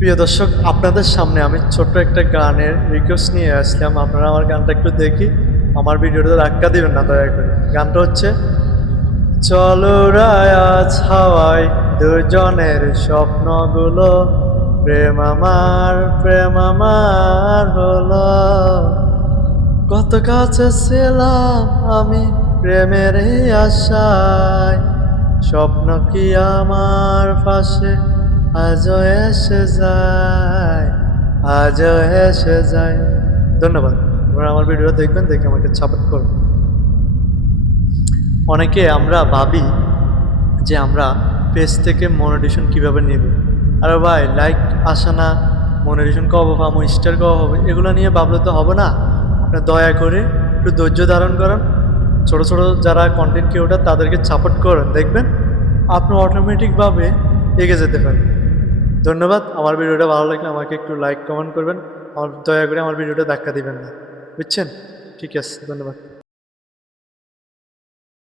প্রিয় দর্শক, আপনাদের সামনে আমি ছোট্ট একটা গানের রিকোয়েস্ট নিয়ে আসলাম। আপনারা আমার গানটা একটু দেখি, আমার ভিডিওটা ধাক্কা দিবেন না দয়া করে। গানটা হচ্ছে, চলো রায়াজ হাওয়ায় দুজনের স্বপ্নগুলো, প্রেম আমার হলো। কত কাছে ছিলাম আমি প্রেমের এই আশায়, স্বপ্ন কি আমার পাশে আজও এসে যায়, আজও এসে যায়। ধন্যবাদ। আপনারা আমার ভিডিও দেখবেন, দেখে আমাকে সাপোর্ট করবেন। অনেকে আমরা ভাবি যে আমরা পেজ থেকে মনিটাইজেশন কিভাবে নেব। আরে ভাই, লাইক আসে না, মনিটাইজেশন কবে পাবো, স্টার কবে হবে, এগুলো নিয়ে ভাবলে তো হবে না। আপনি দয়া করে একটু ধৈর্য ধারণ করেন। ছোট ছোট যারা কন্টেন্ট ক্রিয়েটর তাদেরকে সাপোর্ট করেন, দেখবেন আপনি অটোমেটিকভাবে এগিয়ে যেতে পারেন। ধন্যবাদ। আমার ভিডিওটা ভালো লাগলে আমাকে একটু লাইক কমেন্ট করবেন। দয়া করে আমার ভিডিওটা ধাক্কা দিবেন না, বুঝছেন? ঠিক আছে, ধন্যবাদ।